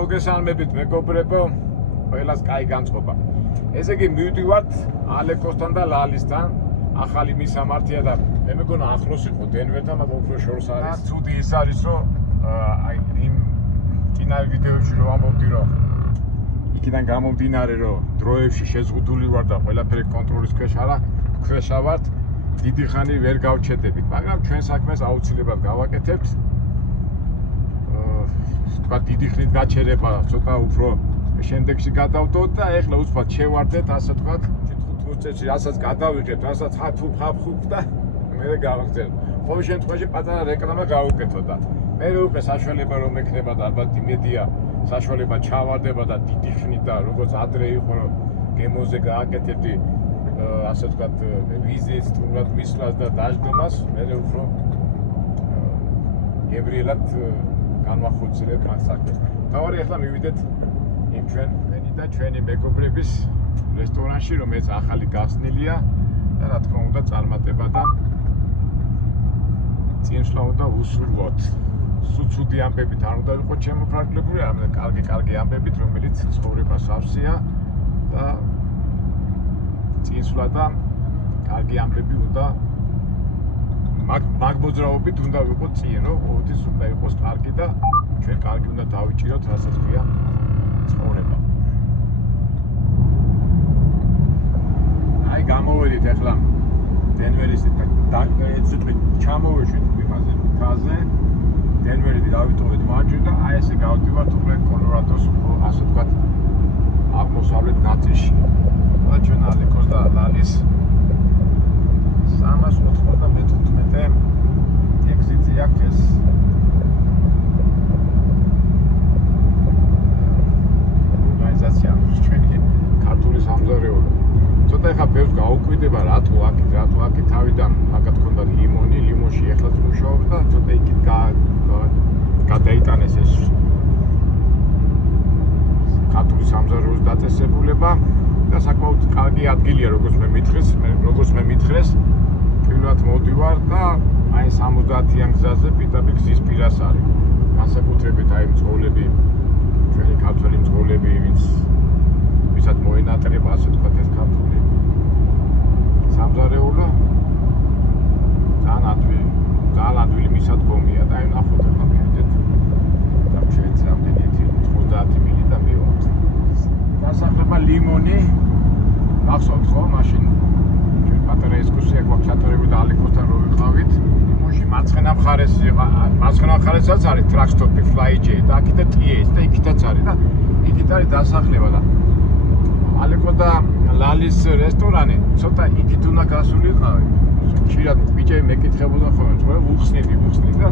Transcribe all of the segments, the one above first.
მოგესალმებით მეგობრებო, ყველას კაი განწყობა. ესე იგი მივდივართ ალეკოსთან და ლალისთან, ახალი მისამართია და მე მეგონა ახლოს იყო დენვერთან, მაგრამ უფრო შორს არის. ცუდი ის არის, რომ აი იმ კინარ ვიდეოებში რომ ამბობდი, რომ იქიდან გამომდინარე, რომ დროებში შეზღუდული ვარ და ყველაფერი კონტროლის ქვეშა ვართ, დიდი ხანი ვერ გავჩერდებით, მაგრამ ჩვენ საქმეს აუცილებლად გავაკეთებთ. თქვა დიდი ხნით გაჩერება ცოტა უფრო შემდეგში გადავდოთ და ეხლა უცბად შევარდეთ, ასე თქვა, 5 წუთში რასაც გადავიღებთ, რასაც ხაფ-ხუფ და მე გავაგზავნე. ყოველ შემთხვევაში პატარა რეკლამა გავუკეთო და მე უკვე საშუალება რომ ექნება და ალბათ იმედია საშუალება ჩავარდება და დიდი ხნით და როგორც ადრე იყო რომ გემოზე გააკეთებდი ასე თქვა ვიზის თუნდაც მისვლას და დაждდომას, მე უფრო გებრიელად განვახორციელებ მას საქმეს. თავარი ახლა მივიდეთ იმ ჩვენი და ჩვენი მეგობრების რესტორანში, რომელიც ახალი გახსნილია და რა თქმა უნდა წარმატება და წინსვლა უნდა უსურვოთ. ცუდი ამბებით არ უნდა ვიყოთ შემოფარგლებული, არამედ კარგი ამბებით, რომელიც ცხოვრება სავსეა და წინსვლა და კარგი ამბები უნდა მაგ მოძრაობით უნდა ვიყოთ წინ, რომ ყოველთვის უნდა იყოს კარგი და ჩვენ კარგი უნდა დავიჭიროთ, რასაც ქვია ცხოვრება. აი გამოვედით ახლა დენვერის ზუსტად ჩამოვეშვით იმაზე მთაზე. დენვერიდან დავიტოვეთ მარჯვნივ და აი ესე გავდივართ უკვე კოლორადოს ასე ვთქვათ აღმოსავლეთ ნაწილში. და ჩვენ ალეკოს და ლალის 395 ეგზიტი აქვს ეს ორგანიზაცია ჩვენი ქართული სამზარეულო. ცოტა ხა ბევრს გაუკვირდება რატო აქ თავიდან მაგათ ქონდა ლიმონში ეხლაც მუშაობს და ცოტა იქით გადაიტანეს ეს ქართული სამზარეულოს დაწესებულება და საკმაოდ კარგი ადგილია როგორც მე მითხრეს პირველად მოდივარ და აი 70-იან გზაზე პირდაპირ გზის პირას არის. განსაკუთრებით აი მძღოლები, ჩვენი ქართველი მძღოლები, ვისაც მოენატრება ასე თქვათ ეს ქართული სამზარეულო ძალიან ადვილი მისადგომია და აი ნახოთ ახლა მივიდეთ და ჩვენც რამდენი 90 მილი და მივართ. დასახლება ლიმონი გახსოვთ ხო მაშინ ჩვენ პატარა ესკურსია გვაქვს ჩატარებული და ალეკოსთან რო ვიყავით ლიმონში მარცხენა მხარესაც არის ტრაქსტოპი ფლაიჯი და აქეთ ტიეს და იქითაც არის და იქით არის დასახლება და ალეკო და ლალის რესტორანი ცოტა იქით უნდა გასულიყავი. ხშირად ბიჭები მეკითხებოდნენ ხოლმე თქვენ უხსნიდი და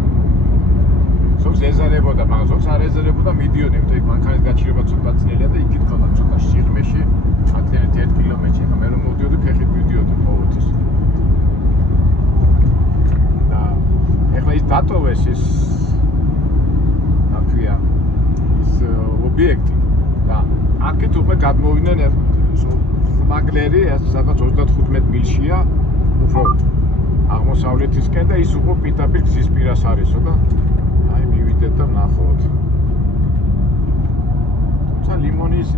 ზოგს ეზარებოდა, მაგრამ ზოგს არ ეზარებოდა, მიდიოდნენ, იმიტომ რომ მანქანის გაჩერება ცოტა ძნელია და იქით ქონდა ცოტა სიღრმეში, აქეთ 1 კილომეტრში, მე რომ მოვდიოდი ფეხით მივდიოდი ყოველთვის. და ეხლა ის დატოვეს ის აქვია ის ობიექტი და აქეთ უკვე გადმოვიდნენ მაგლერი, სადაც 35 მილშია, უფრო აღმოსავლეთისკენ და ის უკვე პირდაპირ გზის პირას არისო და აი მივიდეთ და ნახოთ. თუმცა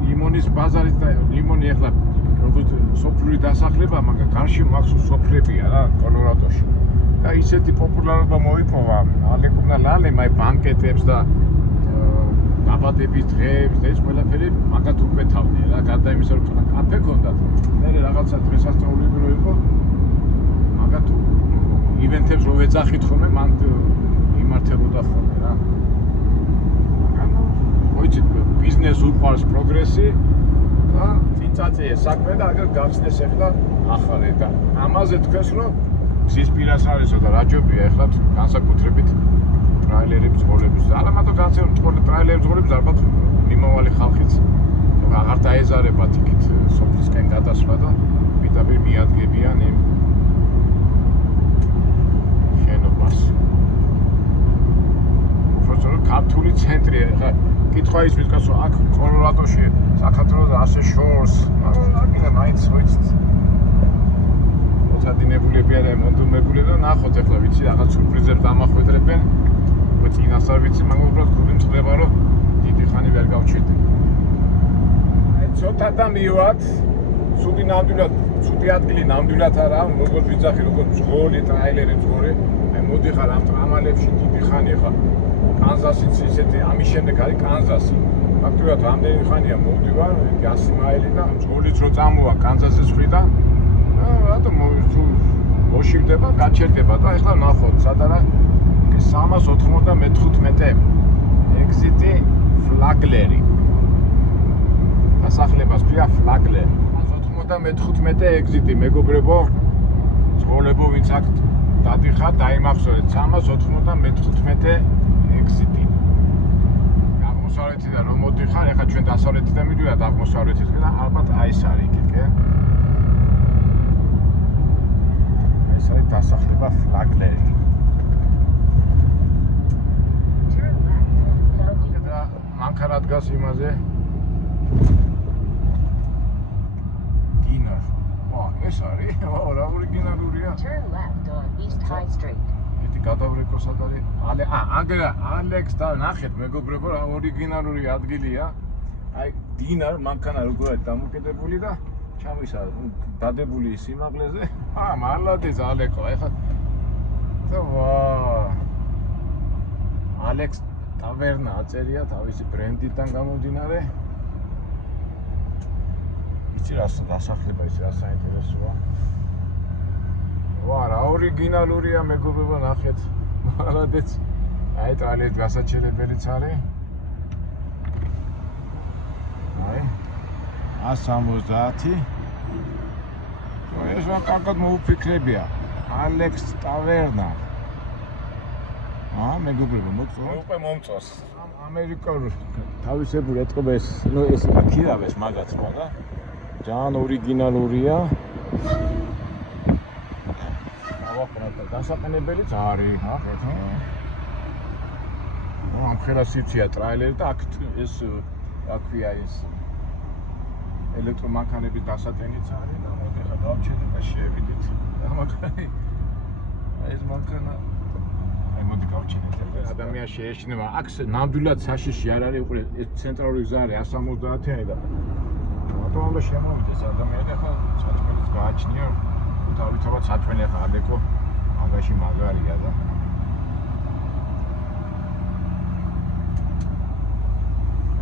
ლიმონის ბაზარის და ლიმონი ახლა როგორც სოფლური დასახლება, მაგრამ გარშემო აქვს სოფლებია რა კოლორადოში. და ისეთი პოპულარობა მოიპოვა ალეკომ და ლალემ აი ბანკეტებს და დაბადების დღეებს და ეს ყველაფერი მაგათ უკვეთავდნენ რა. გარდა იმისა, რომ ცოტა კაფე ჰქონდათ, მე რაღაცა დღესასწაულები რო იყო, მაგათ ივენთებს რო ეძახით ხოლმე, მან იმართებოდა ხოლმე რა. მაგრამ მოიცით ბიზნეს უყვარს პროგრესი და წინწაწია საქმე და აგერ გახსნეს ახლა ახალი და ამაზე თქვეს რომ გზის პირას არისო და რაჯობია ახლა განსაკუთრებით ტრაილერების ძღოლების. არა მარტო განსაკუთრებით ტრაილერების ძღოლების, ალბათ მიმავალი ხალხიც აღარ დაეზარებათ იქით სოფლისკენ გადასვლა და პირდაპირ მიადგებიან იმ შენობას. უბრალოდ ქართული ცენტრია. ხა კითხვა ის მისკას რომ აქ კოლორადოში საქართველოს ასე შორს, მაგრამ მაინც ვიცით მოწადინებულები არიან, მონდომებულები და ნახოთ ახლა ვიცი რაღაც სურპრიზებს დამახვედრებენ. წინასწარ ვიცი, მაგრამ უბრალოდ გული მწყდება რომ დიდი დიდი ხანი ვერ გავჩერდი. ცოტა და მივად, ცუდი ნამდვილად, ცუდი ადგილი ნამდვილად არა, როგორც ვიძახი, როგორც ძღოლი, ტრაილერი ძღოლი. მე მოდიხარ ამ ტრამალებში დიდი ხანი ხა. კანზასიც ისეთი, ამის შემდეგ არის კანზასი. ფაქტობრივად რამდენი ხანია მოვდივარ, 100 მაილი და ძღოლიც რო წამოვა კანზასის მხრიდან. რატომ მოშივდება, გაჩერდება და ეხლა ნახოთ, სად არა 395 ეგზიტი ფლაგლერი. დასახლებას ქვია ფლაგლერი. 395 ეგზიტი, მეგობრებო, ძღოლებო, ვინც აქ დადიხართ, დაიმახსოვრეთ 395 ეგზიტი. აღმოსავლეთიდან რომ მოდიხარ, ეხლა ჩვენ დასავლეთიდან მივიდივართ აღმოსავლეთისკენ და ალბათ აი ეს არის იქით, ეს არის დასახლება ფლაგლერი. და მანქანა დგას იმაზე. დინარ. ეს არის? რა ორიგინალურია? Turn left on East High Street. ეთი გადავრეკო სად არის? აგრა ალექს და ნახეთ მეგობრებო, რა ორიგინალური ადგილია. აი დინარ მანქანა როგორ არის დამოკიდებული და ჩამისა დადებული სიმაღლეზე. მალადეს ალეკო, ეხლა და ალექს ტავერნა აწერია თავისი ბრენდიდან გამომდინარე. იცი რა დასახლება, იცი რა საინტერესოა. რა ორიგინალურია მეგობრებო, ნახეთ. მალადეც. აი ტალეთ გასაჩერებელიც არის. აი 170. ეს რა კარგად მოუფიქრებია. ალექს ტავერნა. მეგობრებო, მოგწონთ? უკვე მომწონს. ამერიკული თავისებური ეთყობეს, ეს აქირავეს მაგაც რა და ძალიან ორიგინალურია. ავაყრა დასაყენებელიც არის, ნახეთ. ამ ხელა სიცია ტრაილერი და აქ ეს რა ქვია ეს ელექტრომანქანების დასატენიც არის და მოდი ხა დავჩერდით და შევიდით. ამაგარი ეს მანქანა მოდი გავჩერდით. ადამიანს შეეშინება. აქ ნამდვილად საშიში არ არის, უყურე ეს ცენტრალური გზა არის 170-იანი და რატომ უნდა შემოვიდეს ადამიანი ახლა საჭმელიც გააჩნია. თავისთავად საჭმელი ახლა ალეკო მაგაში მაგარია და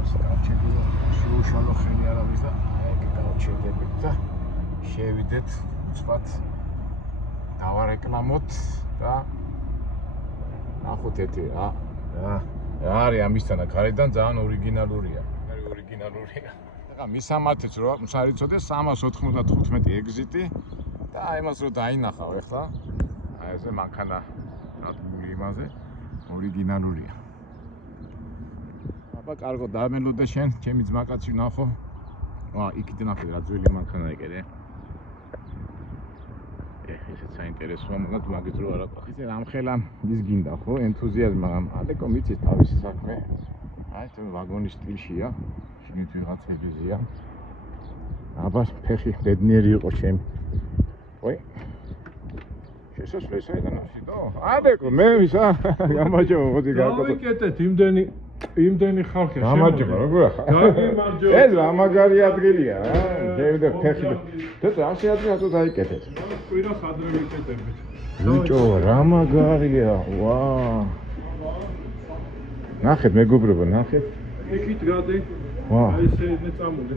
ეს გავჩერდით. შუშალო ხელი არ არის და აი გავჩერდებით და შევიდეთ უცბად დავარეკლამოთ და ნახოთ ეთი რა არის ამისთანა გარედან ძალიან ორიგინალურია. არის ორიგინალურია. ეხლა მისამართიც რო მსარიცოდეს 395 ეგზიტი და აი მას რო დაინახავ ეხლა. აი ესე მანქანა დადგმული იმაზე ორიგინალურია. აბა კარგო დამელოდე შენ, ჩემი ძმაკაცი ვნახო. იქიდან ნახე რა ძველი მანქანა ეკერე. ესეც საინტერესოა, მაგრამ მაგით რო არა ყავს. იცი რამხელა ის გინდა ხო, ენთუზიაზმი, მაგრამ ალეკო მიცის თავისი საქმე. აი ეს ვაგონის სტილშია, შიგნით ვიღაცებიზია. აბა ფეხი ბედნიერი იყო ჩემი. ой. შესასვლელი საიდან არის და? ალეკო მე ვისა, გამარჯობა, მოდი გაკეთე. დავიკეთეთ იმდენი ხალხი შემოდი. გამარჯობა, როგორ ხარ? გამარჯობა. ეს რა მაგარი ადგილია, შევიდე ფეხი. და ასე ადგილას დაიკეთეთ. კვირას ადრე ვიკეთებით. ბიჭო, რა მაგარია, ნახეთ მეგობრებო, ნახეთ. იქით გადი. აი ესე მეწამული.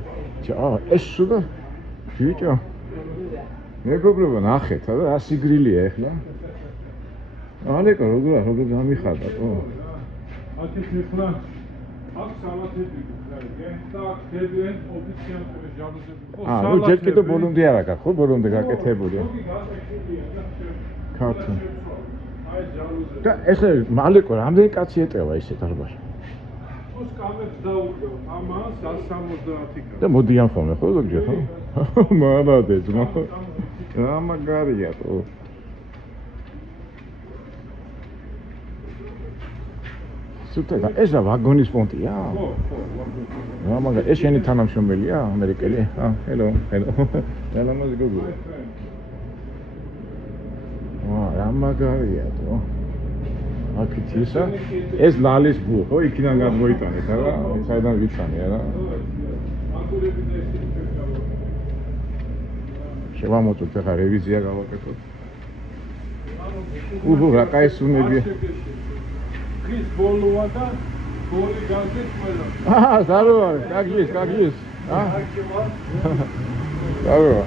ეს სულა? ბიჭო. მეგობრებო, ნახეთ, რა სიგრილია ეხლა. ალეკო, როგორ გამიხარდა, ხო? აქეთ ეხლა აქ სალათები და აქ დებენ ოფიციალური ჟალუზები. ნუ ჯერ კიდე ბოლომდე არ აქვს, ხო? ბოლომდე გაკეთებულია. ქართულ. აი ჟალუზები. და ეხლა ალეკო, რამდენი კაცი ეტევა ისეთ არბაში? ოს კამერს დაუყევ, ამას 170 კაცი. და მოდიან ხოლმე, ხო ზოგჯერ, ხო? მალადეს, რა მაგარია, ხო? სუთა და ეს რა ვაგონის პონტია? ხო. რა მაგარი, ეს შენი თანამშრომელია, ამერიკელი? ჰელო. სალამაზი გოგო. რა მაგარია, თო? აქეთ ისა. ეს ლალის ბუ, ხო, იქიდან გადმოიტანეთ, არა? საიდან ვიჩვენე, არა? შევამოწოთ ახლა რევიზია გავაკეთოთ. რა კაისუნებია. ხის ბოლოა და გოლი გაზეთ ყველა. Здорово, как есть? А? Здорово.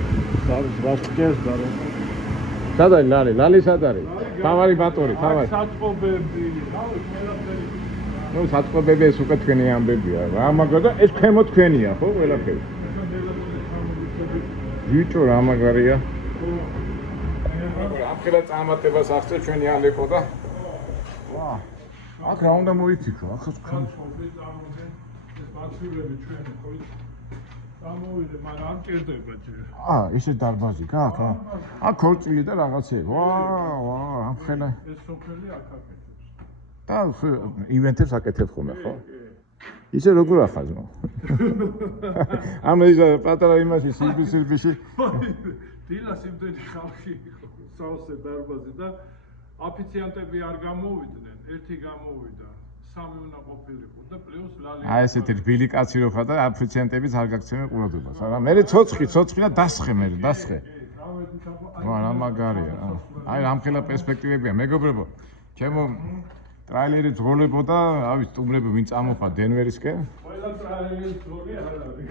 Სადარი ლალი სადარი? თავარი ბატორი, თავარი. საწყობები, რავი, ყველაფერი. ნუ საწყობები ეს უკვე თქვენი ამბებია. რა მაგარია, ეს ქვემო თქვენია, ხო, ყველაფერი. ვიჭო რა მაგარია. ამხელა წამატებას აღწევ ჩვენი ალეკო და ვა. აქ რა უნდა მოიფიქრო, ახლა თქვენ. ეს ბაცილები ჩვენი ხო ის გამოვიდე, მაგრამ არ ჭირდება ჯერ. ისე დარბაზი გაქვს, აქ ქორწილი და რაღაცები. ვა, ამხელა. ეს სოფელი აქ აკეთებს. და ივენთებს აკეთებ ხოლმე, ხო? ისე როგორ ახაზო? ამ ის პატარა იმაში სიბიში. დილას იმდენი ხალხი სავსე დარბაზი და აფიციანტები არ გამოვიდნენ, ერთი გამოვიდა, სამი უნდა ყოფილიყო და პლუს ლალი. ესეთი რბილი კაცი რო ხარ და აფიციანტებიც არ გაგცემენ ყურადღებას, არა? მე ცოცხი და დასხე. რა მაგარია. აი რამხელა პერსპექტივებია, მეგობრებო. ჩემო ტრაილერი ძღოლებოდა, ავი სტუმრები ვინ წამოხა დენვერისკენ? ყველა ტრაილერი ძღოლი არ არის.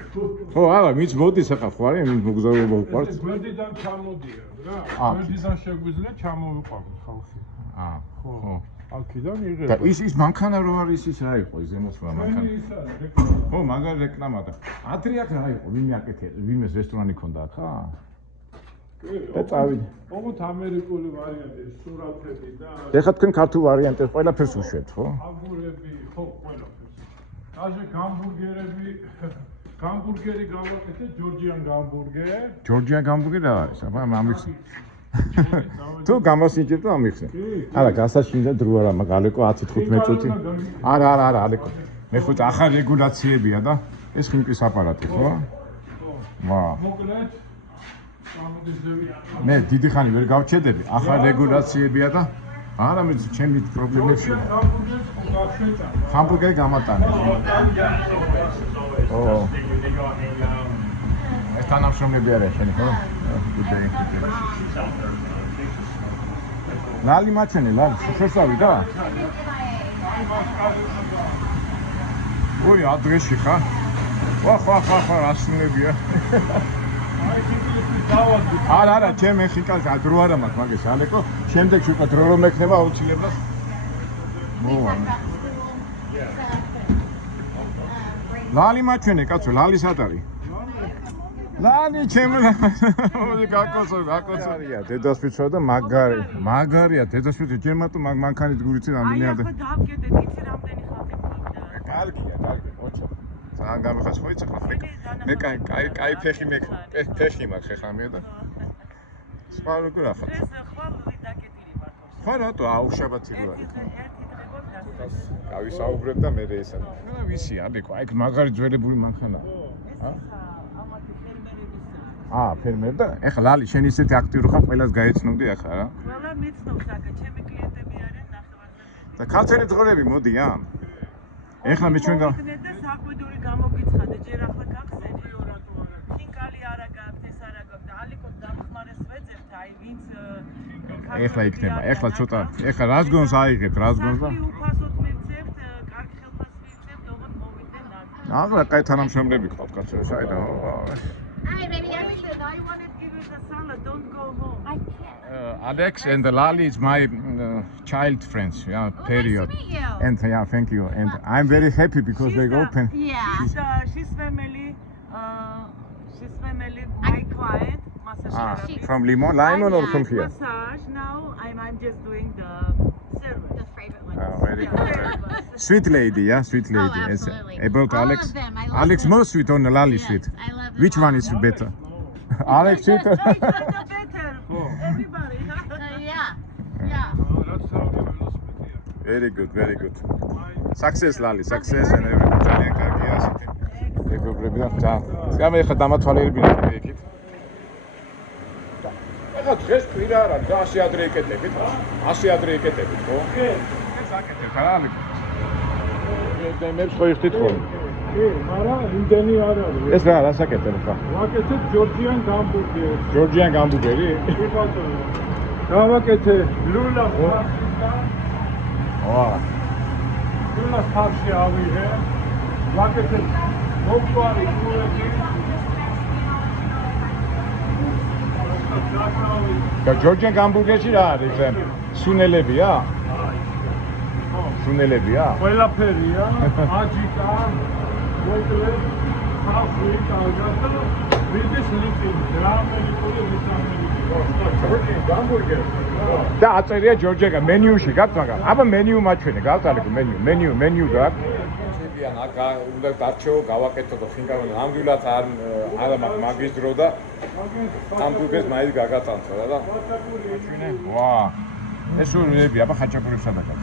ხო, არა, მიც მოდის ახლა ხო არის, მით მოგზაურობა უყვართ. გვერდიდან ჩამოდია რა. გვერდიდან შეგვიძლია ჩამოვიყვანოთ ხალხი. ხო. აქედან იღება. და ის მანქანა რო არის ის რა იყო ის ზემოსვლა მანქანა. ხო, მაგარი რეკლამა და ადრე აქ რა იყო, ვინმე აკეთე, ვინმეს რესტორანი ქონდა ახლა? და წავიდე. ოღონდ ამერიკული ვარიანტი, სურათები და ეხლა თქვენ ქართულ ვარიანტებს ყველაფერს უშვებთ, ხო? აგურები, ხო, ყველაფერს. даже გამბურგერი გავაკეთე, ჯორჯიან გამბურგერი. რა არის? აბა ამიხსნე. თუ გამოსინჯებ და ამიხსნე. არა, გასაშინდა დრო არა, მაგალეკო 10-15 წუთი. არა, ალეკო. მე ხო ახალ რეგულაციებია და ეს ხიმკის აპარატი, ხო? ვა. მოკლედ მე დიდი ხანი ვერ გავჩედები, ახალ რეგულაციებია და არა მე ჩემი პრობლემებში. ჰამბურგერი გამატანე. ეს თანამშრომლები არიან შენი, ხო? ლალი მაჩვენე, შესავი და? ოი, ადრესში ხარ? ხა, ასუნებია. არა, ჩემ ეხიკას დრო არა მაქვს მაგის ალეკო. შემდეგში უკვე დრო რომ ექნება აუცილებლად. მოვა. ლალი მაჩვენე, კაცო, ლალი სად არის? ლალი ჩემ გაკოცო. დედასპიცვა და მაგარია, დედასპიცვა ჯერმატო მანქანით გურიცი რამდენია და. აი, ახლა დავკეთეთ, იცი რამდენი ხალხი მქონდა. კარგია, ოჩა. ძალიან გამიხარს ხო იცი ხო? მე კაი ფეხი მაქვს ხეხა მე და. სხვა როგორ ახლა? ეს ხვალ დაკეტილი მარტო. ხო, რატო აუშაბათი რო არის? ერთი დღეობა გასწავლეს. გავისაუბრებ და მე ესა. ვიცი, ალეკო, აი მაგარი ძველებული მანქანა. ამათი ფერმერებისა. ფერმერ და ეხლა ლალი შენ ისეთი აქტიური ხარ, ყველას გაეცნობდი ახლა რა. ყველა მეცნობს აქ, ჩემი კლიენტები არიან ნახევარზე. და ქართველი ძღოლები მოდიან. ეხლა მე ჩვენ და საკვიდური გამოგიცხადე, ჯერ ახლა გახსენე. ხინკალი არა გაქვთ, ეს არა გაქვთ და ალიკო დამხმარეს ვეძებთ, აი ვინც ეხლა იქნება, ეხლა ცოტა, ეხლა რაზგონს აიღებთ, რაზგონს და უფასოდ მივცემთ, კარგი ხელფასი მივცემთ, ოღონდ მოვიდნენ ნაკლები. აღარა კაი თანამშრომლები გყავთ კაცო, საერთოდ. Hi, baby. Listen, I wanted to give you the salad, don't go home. I can't. Alex and Lali is my child friends, yeah, period. Nice to meet you. And yeah, thank you. And I'm very happy because they open. Yeah. She's family, my client, massage therapy. From Limon or from here? Massage, now I'm just doing the service. The favorite one. Very good. Sweet lady, yeah, sweet lady. Oh, It's absolutely. about All Alex. of them. I love Alex them. more sweet or Lali Yes, sweet? I love them Which one all. is better? Alex sweet. Better, everybody. Yeah. Yeah. That's how we will split here. Very good, very good. Success, Lali, success and everything. ძალიან კარგია ასეთი. მეგობრები და ძალიან. გამე ხა დამათვალიერები ნახე იქით. ეხლა დღეს კვირა არა, 100 ადრე ეკეტებით, 100 ადრე ეკეტებით, ხო? საკეთებ რა ალიკო მებს ხო იხდით ხოლმე მაგრამ იმდენი არ არის. ეს რა საკეთებ ხა ვაკეთებ ჯორჯიან გამბურგერს. ჯორჯიან გამბურგერი კი ბატონო. გავაკეთე ლულა ფარშიდან. ლულა ფარში ავიღე. ვაკეთე მოგვარი გულები. და ჯორჯიან გამბურგერში რა არის ეს სუნელებია? სუნელებია? ყველაფერია, აჯიკა, მოკლე, ხალხი, კარგად, ვიდის ლიტინი, ამერიკული, ამერიკული. გამბურგერი. და აწერია ჯორჯია მენიუში გაქვს მაგრამ აბა მენიუ მაჩვენე გაქვს ალეკო მენიუ გაქვს შედიან აქ უნდა დარჩეო გავაკეთო და ხინკავენ ამდვილად არ მაქვს მაგის დრო და ამბურგერს მაინც გაგატანცო რა და მაჩვენე ვა ეს ურები აბა ხაჭაპურებს სადაკაც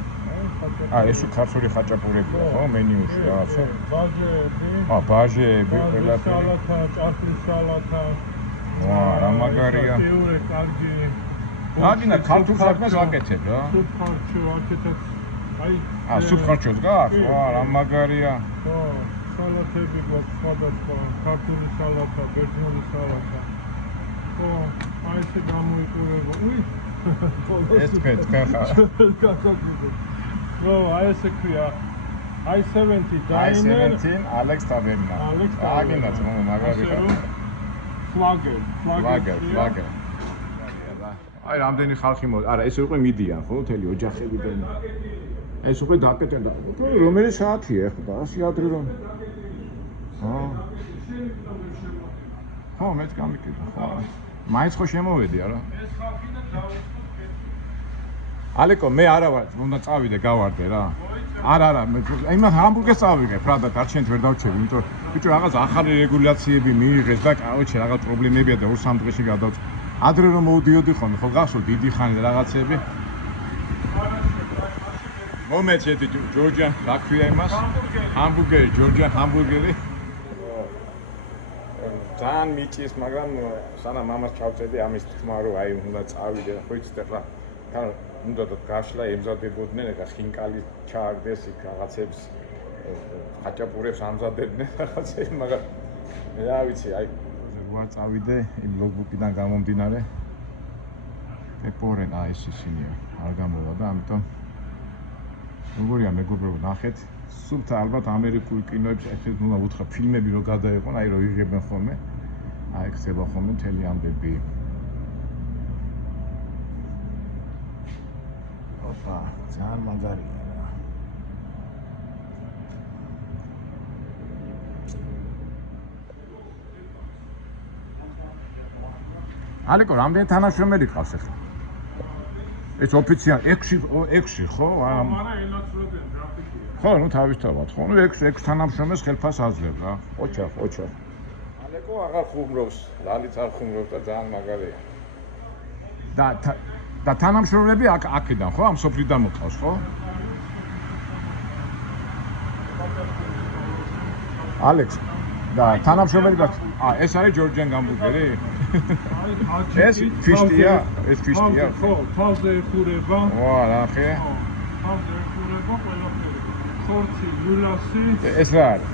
ეს ქართული ხაჭაპურებია ხო მენიუში რაღაცა ბაჟები ყველაფერი სალათა, ჭარბი სალათა ვა რა მაგარია ეურე კარგი აგინა ქართულ საქმეს ვაკეთებ რა სუფხარჩო აკეთებ აი სუფხარჩოს გაქვს ვა რა მაგარია ხო სალათები გვაქვს სხვადასხვა ქართული სალათა ბერძნული სალათა ხო აი ესე გამოიყურება უი ეს პეტრა ხო აი ესე ქვია i70 Diner Alex Taverna აგინა ძმო მაგარია ფლაგერ აი რამდენი ხალხი არა ეს უკვე მიდიან ხო მთელი ოჯახებიდან ეს უკვე დაკეტენ და რომელი საათია ხო ასე ადრე რომ ხო მეც გამიკითხა ხო მაინც ხო შემოვედი არა ეს ხალხი და დავიწყო ალეკო მე არა ვარ უნდა წავიდე გავარდე რა არა იმას ჰამბურგერს წავიღებ რა და დარჩენით ვერ დავჩები იმიტომ ბიჭო რაღაც ახალი რეგულაციები მიიღეს და კაუჩი რაღაც პრობლემებია და 2-3 დღეში გადავწ ადრე რომ მოვდიოდი ხოლმე ხო გახსოვთ დიდი ხანი რაღაცები მომეცეთი ჯორჯიან რა ქვია იმას ჰამბურგერი ჯორჯიან ჰამბურგერი ძალიან მიჭის მაგრამ სანამ მამას ჩავწედი ამის თქმა რომ აი უნდა წავიდე ხო იცით ახლა თან უნდა გაშლა ემზადებოდნენ ეხა ხინკალი ჩააგდეს იქ რაღაცებს ხაჭაპურებს ამზადებდნენ რაღაცებს მაგრამ რა ვიცი აი ვარ წავიდე იმ ლოგბუკიდან გამომდინარე პორენ აი ეს ისინია არ გამოვა და ამიტომ როგორია მეგობრებო ნახეთ სულთ ალბათ ამერიკული კინოებს ესეთ უნდა უთხრა ფილმები რო გადაეყონ აი რო იღებენ ხოლმე აი ხდება ხოლმე მთელი ამბები ოპა ძალიან მაგარია ალეკო რამდენი თანაშრომელი ყავს ახლა ეს ოფიციალი 6 ხო მაგრამ ენაცვლებიან გრაფიკია ხო ნუ თავისთავად ხო ნუ 6 თანამშრომელს ხელფას აძლევ რა ოჩა ალეკო აღარ ხუმრობს ლალიც არ ხუმრობს და ძალიან მაგარია და თანამშრომლები აქედან ხო ამ სოფლიდან მოყავს ხო ალექს და თანამშრომელი გაქვს ეს არის ჯორჯიან გამბურგერი ეს ფიშტია ხო თავზე ეხურება ვა ნახე თავზე ეხურება ყველაფერი ხორცი ლულასი ეს რა არის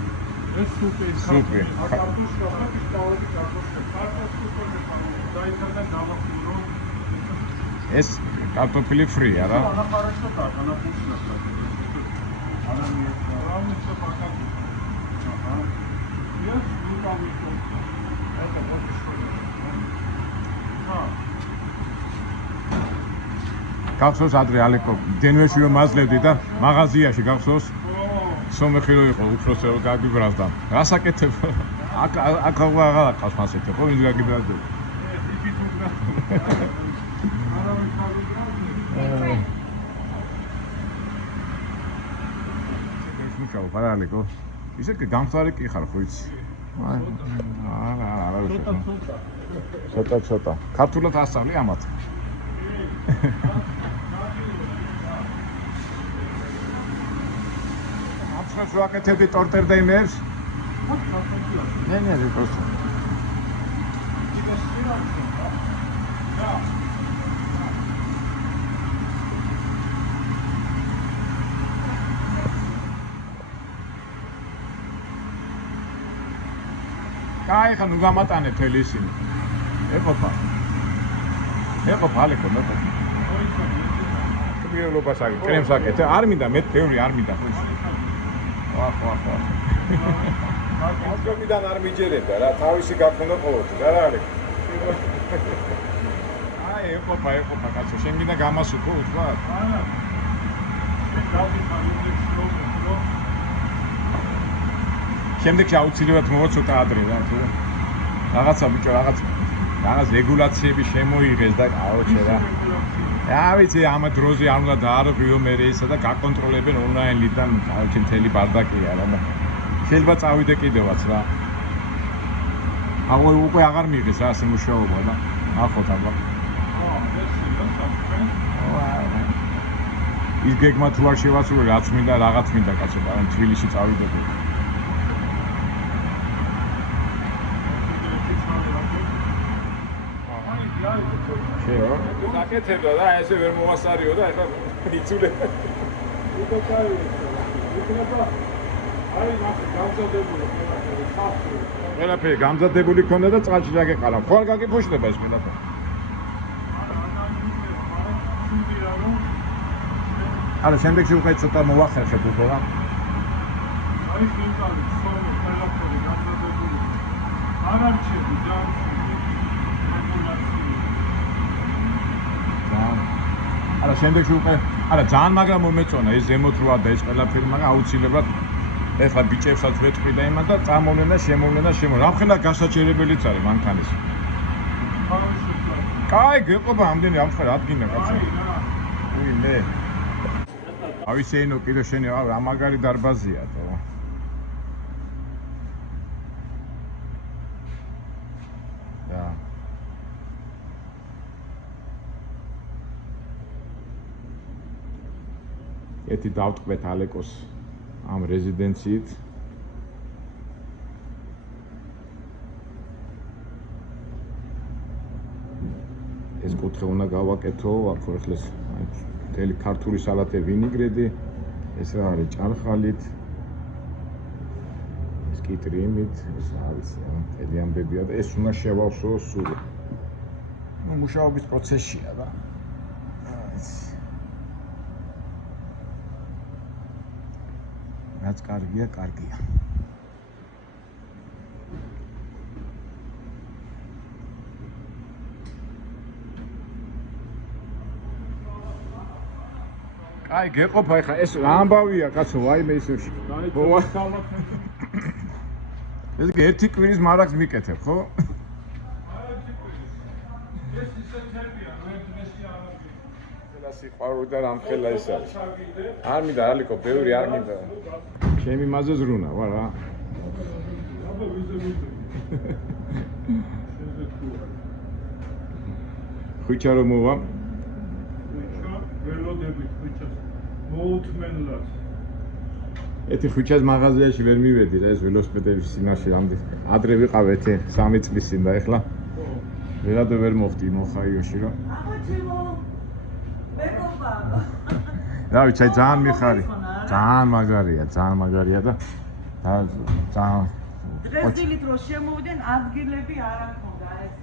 ეს სუპი კარტოშკა დაიწერდა დავახურო ეს კარტოფილი ფრია რა გახსოვს ადრე ალეკო დენვეში რომ მაძლევდი და მაღაზიაში გახსოვს სომეხი რო იყო უფროსი რო გაგიბრაზდა რასაკეთებ აქ აღარ ყავს მასეთი ხო ვინ გაგიბრაზდა მუშაობ პარალელო ისე გამხდარი კი ხარ ხო იცი არა ცოტა ქართულად ასწავლი ამათ ამას ვაკეთებდი ტორტერდეიმერს ნე просто ეხლა ნუ გამატანე თელი ისინი. ეყოფა. ეყოფა ალეკო მეყო. კრიოლობას აკეთე, კრემს აკეთე. არ მინდა მე ბევრი არ მინდა ხო ის. ვახ. ასომიდან არ მიჯერებდა რა, თავისი გაქონდა ყოველთვის, რა არის? აი, ეყოფა, კაცო, შენ მინდა გამასუქო უთქვათ? არა. შენ გავიხარ იმდენს რომ შემდეგში აუცილებლად მოვა ცოტა ადრე რა, თუ რაღაცა ბიჭო, რაღაც რეგულაციები შემოიღეს და აოჩე რა. რა ვიცი, ამ დროზე არ უნდა დაარღვიო მე ისა და გაკონტროლებენ ონლაინიდან, აუჩე მთელი ბარდაკია რა. შეიძლება წავიდე კიდევაც რა. აღარ უკვე აღარ მიიღეს რა ასე მუშაობა და ახოთ აბა. ის გეგმა თუ არ შევასრულე, რაც მინდა, რაღაც მინდა კაცო, მაგრამ თბილისში წავიდები. შეო? დაკეთებდა და ესე ვერ მოვასარიო და ეხლა იცულე. უკვე წავიდე. იქნება აი მაგ გამზადებული ხალხი. ყველაფერი გამზადებული ქონდა და წყალში დაგეყარა. ხო არ გაგიფოშდება ეს ყველაფერი? არა, შემდეგში უკვე ცოტა მოვახერხებ უკვე რა. აი შევწავით სომო ყველაფერი გამზადებული. არ არჩევი ჯანმრთელი. არა, შემდეგში უკვე არა, ძალიან მაგრამ მომეწონა ეს ზემოთ როა და ეს ყველაფერი, მაგრამ აუცილებლად ეხლა ბიჭებსაც ვეთქვი და იმან და წამოვლენ და შემოვლენ და რამხელა გასაჭირებელიც არის მანქანის. კაი, გეყობა ამდენი ამხელა ადგინა კაცო. უინე. ავისეინო კიდე შენი რა მაგარი დარბაზია თო. და ეთი დავტყვეთ ალეკოს ამ რეზიდენციით. ეს კუთხე უნდა გავაკეთო, აქ ეხლეს მთელი ქართული სალათე ვინიგრედი, ეს რა არის ჭარხალით, ეს კი ტრიმით, ეს არის მთელი ამბებია და ეს უნდა შევავსო სულ. ნუ მუშაობის პროცესია და რაც კარგია, კარგია. აი, გეყოფა ეხა ეს რა ამბავია, კაცო, ვაიმე ისე. ეს კი ერთი კვირის მარაგს მიკეთებ, ხო? ეს ისე თებია, ვერ დღეში არ არის. ყველა სიყვარული და რამხელა ეს არის. არ მინდა ალიკო, ბევრი არ მინდა. ჩემი მაზე ზრუნა, ვა რა. აბა ვიზე. ხუჩა რომ მოვა. ველოდებით ხუჩას. მოუთმენლად. ეთი ხუჩას მაღაზიაში ვერ მივედი რა, ეს ველოსიპედების წინაშე ამდენ. ადრე ვიყავ 3 წლის წინ და ეხლა ვერადო ვერ მოხდი მოხაიოში რა. აბაჩემო. მეგობა. რა ვიცი, ძალიან მიხარი. ძალიან მაგარია და ძალიან დღესდილით რო შემოვიდნენ ადგილები არ აქონდა ეს.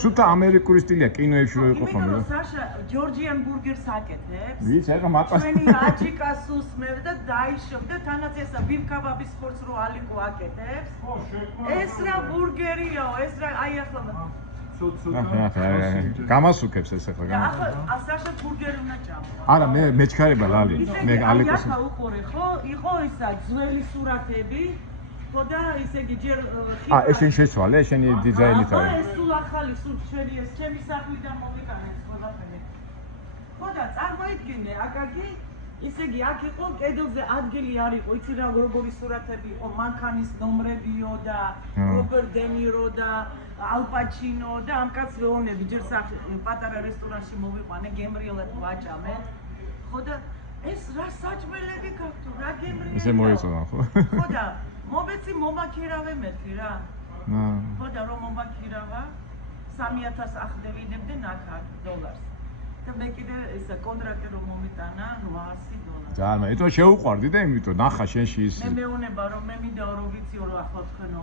სულთა ამერიკული სტილია კინოებში რო იყო ხოლმე. იმიტომ რომ საშა ჯორჯიან ბურგერს აკეთებს. ვიცი, ეხლა მატყას. ჩვენი აჯიკას უსმევ და დაიშობ და თანაც ესა ბიფ კაბაბის ხორცს რო ალიკო აკეთებს. ხო, შექმნა. ეს რა ბურგერიაო, ეს რა აი ახლა გამასუქებს ეს ახლა ახლა საშა ბურგერი უნდა ჭამო. არა, მე მეჩქარება ლალი, მე ალიკოს. ახლა უყურე ხო? იყო ისა ძველი სურათები. ხო და ისე იგი ჯერ ეს შენ შეცვალე, შენი დიზაინით არის. ეს სულ ახალი, სულ ჩვენი ეს ჩემი სახლიდან მოვიტანე ეს ყველაფერი. ხო და წარმოიდგინე, აკაკი ისე იგი აქ იყო კედელზე ადგილი არ იყო, იცი რა როგორი სურათები იყო, მანქანის ნომრებიო და რობერტ დე ნირო და ალ პაჩინო და ამ კაცს ვეონები ჯერ პატარა რესტორანში მოვიყვანე გემრიელად ვაჭამე. ხო და ეს რა საჭმელები გაქვთ, რა გემრიელი. ისე მოეწონა ხო? ხო და მომეცი მომაქირავე მეთქი რა. ხო და რომ მომაქირავა 3000 ახდევინებდნენ აქ $. და მე კიდე ისა კონტრაქტი რომ მომიტანა $800. ძალიან, ეთო შეუყვარდი და იმიტომ ნახა შენში ის. მე მეუნება რომ მე მინდა რომ ვიციო რომ ახლა თქვენო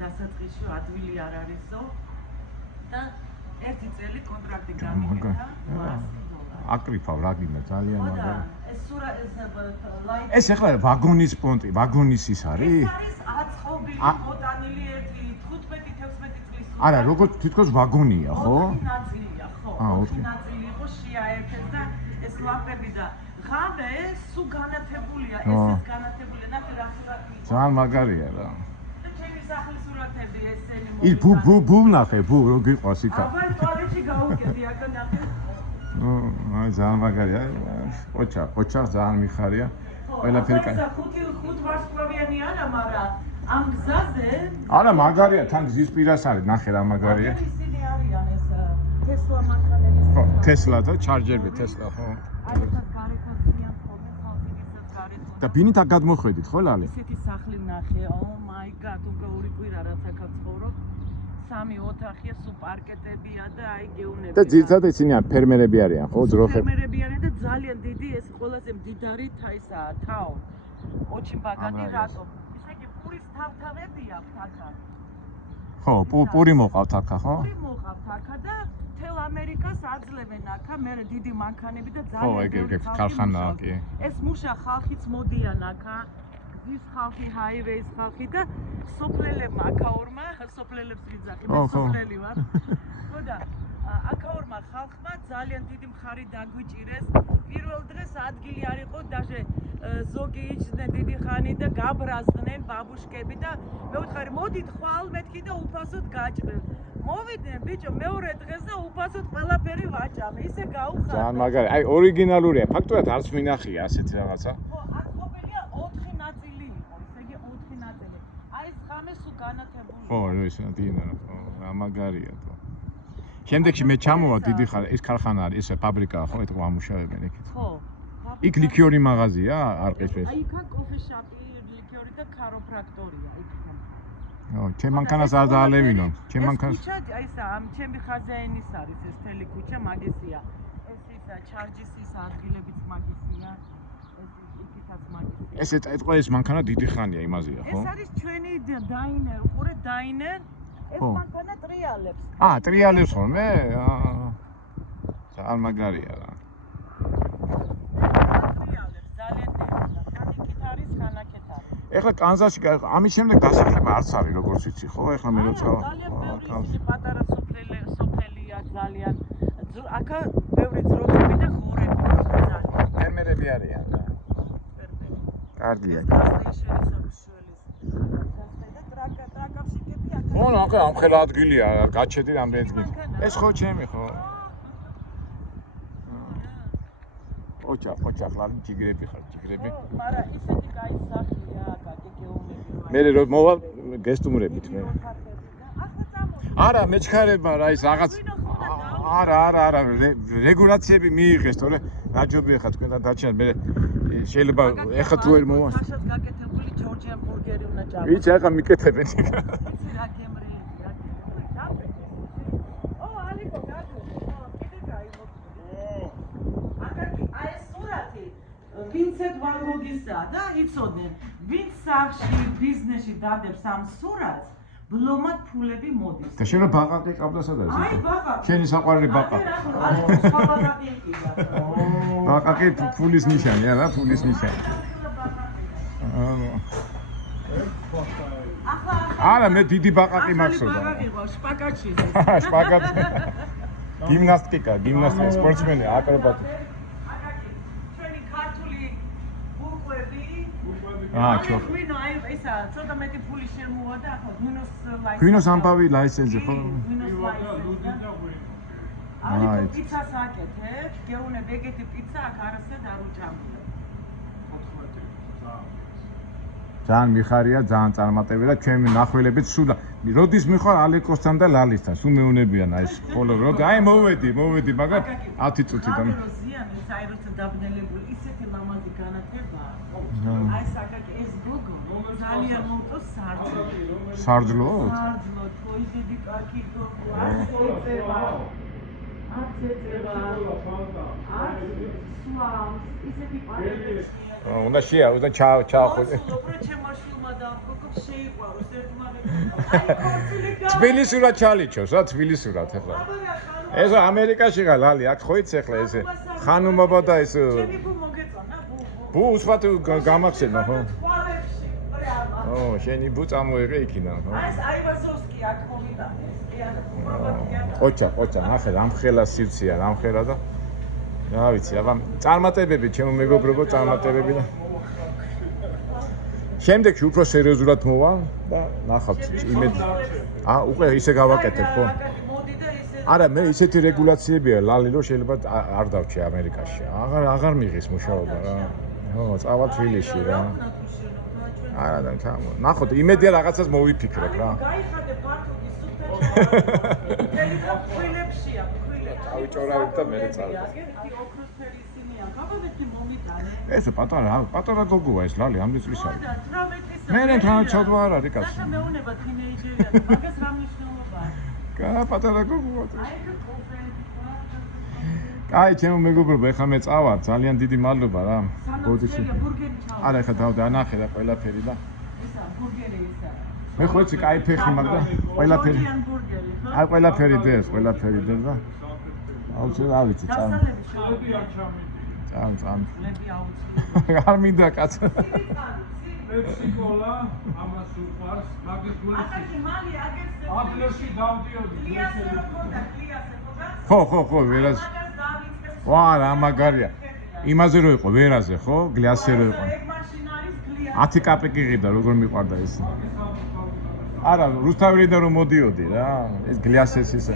დასაწყისში ადვილი არ არისო და ერთი წელი კონტრაქტი გამიგეთა $100. აკრიფავ რა გინდა ძალიან მაგარი. ეს სურა ლაიფ ეს ახლა ვაგონის პონტი, ვაგონის ის არის? ეს არის აწყობილი მოტანილი ერთი 15-16 წლის. არა, როგორც თითქოს ვაგონია, ხო? ოთხი ნაწილია, ხო? ოთხი ნაწილი იყო შეაერთეს და ეს ლამპები და ღამე სულ განათებულია, ესეც განათებულია, ნახე რა სურათი. ძალიან მაგარია რა. და ჩემი სახლის სურათები ესენი ის ბუ ნახე, ბუ რო გიყვას იქა. აბა ტუალეტში გავუკედი, აქა ნახე. აი ძალიან მაგარია. ოჩა ძალიან მიხარია. ყველაფერი კაი. ხუთ ვარსკვლავიანი არა, მაგრამ ამ გზაზე არა მაგარია, თან გზის პირას არის, ნახე რა მაგარია. ისინი არიან ეს Tesla მანქანების. ხო, Tesla და Charger-ი, Tesla, ხო. აი ეს გარეთაციან ხოლმე ხალხი ისაც გარეთ. და ბინით აქ გადმოხვედით, ხო ლალი? ისეთი სახლი ნახე, oh my god, უკვე ორი კვირა რაც აქ ვცხოვრობ. 3 ოთახია, სულ პარკეტებია და აი გეუნები. და ძირითადად ისინი ფერმერები არიან, ხო, ძროხები. ფერმერები არიან და ძალიან დიდი ეს ყველაზე მდიდარი თაისაა, თაო. ოჩი ბაგადი რატომ? ისე იგი პურის თავთავები აქვს აქა. ხო, პური მოყავთ აქა, ხო? პური მოყავთ აქა და მთელ ამერიკას აძლევენ აქა, მე დიდი მანქანები და ხო, ეგ ქარხანაა კი. ეს მუშა ხალხიც მოდიან აქა. ის ხალხი, ჰაივეის ხალხი და სოფლელებმა აქაორმა, სოფლელებს ვიძახი, მე სოფლელი ვარ. ხო და აქაორმა ხალხმა ძალიან დიდი მხარი დაგვიჭირეს. პირველ დღეს ადგილი არ იყო, даже ზოგი იჭდნენ დიდი ხანი და გაბრაზდნენ ბაბუშკები და მე ვთხარი, მოდით ხვალ მეთქი და უფასოდ გაჭრევ. მოვიდნენ ბიჭო, მეორე დღეს და უფასოდ ყველაფერი ვაჭამე. ისე გაუხარდა. ძალიან მაგარი. აი ორიგინალურია. ფაქტობრივად არც მინახია ასეთი რაღაცა. ხო, აქ ყოფილია 4 ნაწილი იყო. ესე იგი 4 ნაწილი. აი ეს ღამე სულ განათებული. ხო, ეს ნადინა რა. ხო, რა მაგარია თო. შემდეგში მე ჩამოვა დიდი ხარ, ეს ქარხანა არის, ეს ფაბრიკაა, ხო, ეთქო ამუშავებენ იქით. ხო. იქ ლიქიორი მაღაზია, არყისთვის. აი იქ კოფეშოპი, ლიქიორი და ქაროფრაქტორია იქ. ო, ჩემ მანქანას არ დაალევინო. ჩემ მანქანას. ეს კუჩა, აი ეს ჩემი ხაზაენის არის ეს თელი კუჩა, მაგისია. ეს ისა ჩარჯის ადგილებიც მაგისია. ეს იქითაც მაგისია. ეს ეტყვა ეს მანქანა დიდი ხანია იმაზეა, ხო? ეს არის ჩვენი დაინერ, უყურე დაინერ. ეს მანქანა ტრიალებს. ტრიალებს ხოლმე? ძალიან მაგარია რა. ტრიალებს ძალიან დიდი. ხანიკით არის, ხანაკეთ არის. ეხლა კანზასში ამის შემდეგ დასახლება არც არის როგორც იცი, ხო? ეხლა მე როცა ძალიან ბევრი პატარა სოფელია ძალიან. აქა ბევრი ძროხები და ღორები ძალიან. ფერმერები არიან რა. კარგია. ხო, ნახე, ამხელა ადგილია, გაჩედი რამდენი დღით. ეს ხო ჩემი, ხო? ოჩა, ხლა ჯიგრები ხარ, ჯიგრები. მაგრამ ისეთი კაი სახლია, კაკი გეუნები. მე რო მოვალ გესტუმრებით მე. არა, მეჩქარება რა ის რაღაც არა, რეგულაციები მიიღეს, თორე ნაჯობია ხა თქვენ და დაჩენთ მე შეიძლება ეხა თუ ვერ მოვა. ხაშად გაკეთებული ჯორჯიან ბურგერი უნდა ჭამო. ვიცი, ახლა მიკეთებენ. იცი რა გემრიელი, რა გემრიელი. ო, ალიკო, გაგო. კიდე გაიმოწმე. აკაკი, აი ეს სურათი ვინცენტ ვან გოგისაა და იცოდნენ, ვინც სახში ბიზნესში დადებს ამ სურათს, ბლომად ფულები მოდის. და შენ რა ბაყაყი ყავდა სადაც? აი, ბაყაყი. შენი საყვარელი ბაყაყი. აი, სხვა ბაყაყი იყიდა. ბაყაყი ფულის ნიშანია რა, ფულის ნიშანი. არა, მე დიდი ბაყაყი მაქვს. ბაყაყი ყავს, შპაგატში. შპაგატი. გიმნასტიკა, სპორტსმენი, აკრობატი. აკაკი, ჩვენი ქართული ბუკვები. ჩო. გვინო, აი ისა, ცოტა მეტი ფული შემოვა და ახლა გვინოს ლაიცენზი. გვინოს ამბავი ლაიცენზი, ხო? გვინოს ლაიცენზი. აი, პიცას აკეთებ, გეუნებ ეგეთი პიცა აქ არასდროს არ უჭამია. ძალიან მიხარია, ძალიან წარმატებია და ჩემი ნახველებიც სულ როდის მიხარ ალეკოსთან და ლალისთან, სულ მეუნებიან აი ეს ხოლო როდი აი მოვედი, მაგრამ 10 წუთიდან. ზიანის აი როცა დაბნელებული ისეთი ლამაზი განათებაა. აი საკაკი ეს გოგო ძალიან მომწონს სარძლო. სარძლო? სარძლო, თოიზები კაკი გოგო, აცეწება. აცეწება. სლავს, ისეთი პარკეტია. უნდა უნდა ჩაახოჭე. თბილისურად ჩალიჩოს რა თბილისურად ახლა. ესო ამერიკაში ხარ ლალი აქ ხო იცი ახლა ესე ხანუმობა და ეს ბუ უსვათ გამახსენა ხო? ო შენი ბუ წამოიღე იქიდან ხო? ეს აივაზოვსკი აქ მოვიტანეს. ოჩა ნახე რამხელა სივცია რამხელა და რა ვიცი აბა წარმატებები ჩემო მეგობრებო წარმატებები და შემდეგში უფრო სერიოზულად მოვალ და ნახავთ იმედი უკვე ისე გავაკეთებ ხო არა მე ისეთი რეგულაციებია ლალი რომ შეიძლება არ დავჭე ამერიკაში აღარ მიღის მუშაობა რა ხო წავალ თბილისში რა არა და ნახოთ იმედია რაღაცას მოვიფიქრებ რა გაიხადე ფართობის სუფთაში ფილებშია ავიჭორავებ და მე წავიდე ეს პატარა გოგოა ეს ლალი ამდენ წლის არის მე 18 წელს არ არის კაცი მეუნება თინეიჯერია მაგას რა მნიშვნელობა აქვს პატარა გოგოა აი ჩემო მეგობრებო ეხლა მე წავარ ძალიან დიდი მადლობა რა ბოდიში არა ეხლა დავანახე და ყველაფერი და ესა ბურგერი ესა მე ხო იცი კაი ფეხი მაგ და ყველაფერი აი ყველაფერი დეს და აუცი რა ვიცი წამ ლები არ მინდა კაცო მექსიკოლა ამას უყარს მაგის გულის აკაკი მალი აგერზე ადრესში დავდიოდი ხო ვერას ვა რა მაგარია იმაზე რო იყო ვერაზე ხო გლიასზე რო იყო 10 კაპიკი ღირდა როგორ მიყვარდა ეს არა რუსთავიდან რომ მოდიოდი რა ეს გლიასეს ისე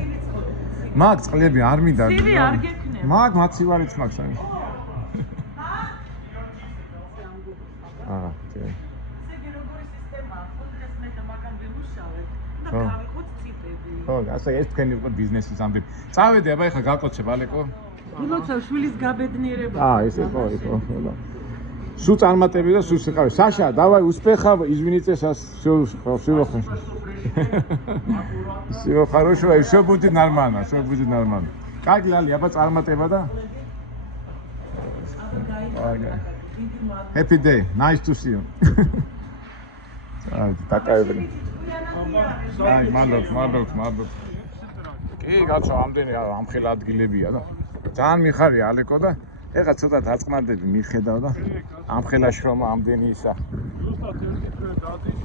მაგ წყლები არ მინდა სივი არ გექნება მაგ მაცივარიც მაგ საერთოდ ესე იგი როგორი სისტემაა ხუთას მე და მაგან ვიმუშავებ და გავიყოთ ციპები ხო ასე ეს თქვენი უკვე ბიზნესის ამდენ წავედი აბა ეხლა გაკოცებ ალეკო ილოცავ შვილის გაბედნიერება ესე ხო სულ წარმატები და სულ სიყავი საშა давай успехов извините сейчас всего хорошего и все будет нормально კარგი ლალი აბა წარმატება და happy day nice to see you აი დაკაებდი აი მადლობ კი კაცო ამდენი ამხელა ადგილებია და ძალიან მიხარია ალეკო და ეხლა ცოტა დაწყმადები მიხედავ და ამხელა შრომა ამდენი ისა ზუსტად ერთი თვე დადის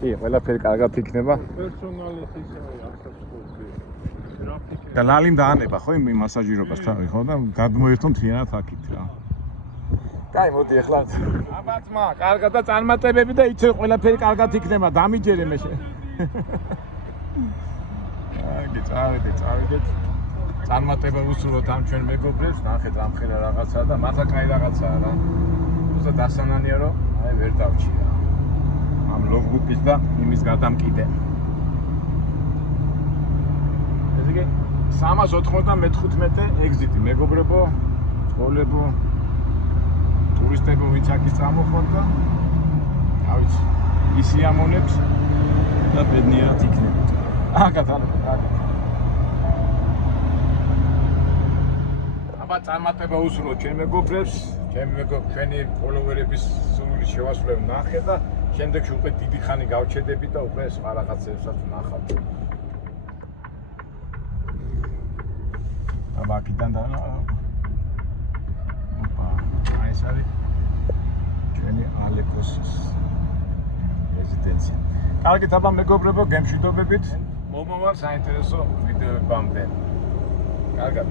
კი ყველაფერი კარგად იქნება პერსონალის ისაა გრაფიკი და ლალიმ დაანება ხო იმ მასაჟირობას თავი ხო და გადმოერთო მთლიანად აქით რა კაი მოდი ეხლა აბათმა კარგად და წარმატებები და იცი ყველაფერი კარგად იქნება დამიჯერე მე აი წავედით წარმატება უსურვოთ ამ ჩვენ მეგობრებს ნახეთ ამხელა რაღაცაა და მართლა კაი რაღაცაა რა უბრალოდ დასანანია რომ აი ვერ დავჭი რა ამ ლოგბუკის და იმის გადამკიდე ესე იგი 395 ეგზიტი მეგობრებო სკოლებო ტურისტებო ვინც აქ წამოხვდა და რა ვიცი ისიამონებს და ბედნიერად იქნებით აბა წარმატება უსურვოთ ჩემ მეგობრებს ჩვენი ფოლოვერების სრული შევასრულებ ნახე და შემდეგში უკვე დიდი ხანი გავჩერდები და უკვე სხვა რაღაცებსაც ვნახავთ აბა აქედან და აი ეს არის ჩვენი ალეკოსის რეზიდენცია კარგით აბა მეგობრებო გემშვიდობებით მომავალ საინტერესო ვიდეოებამდე კარგად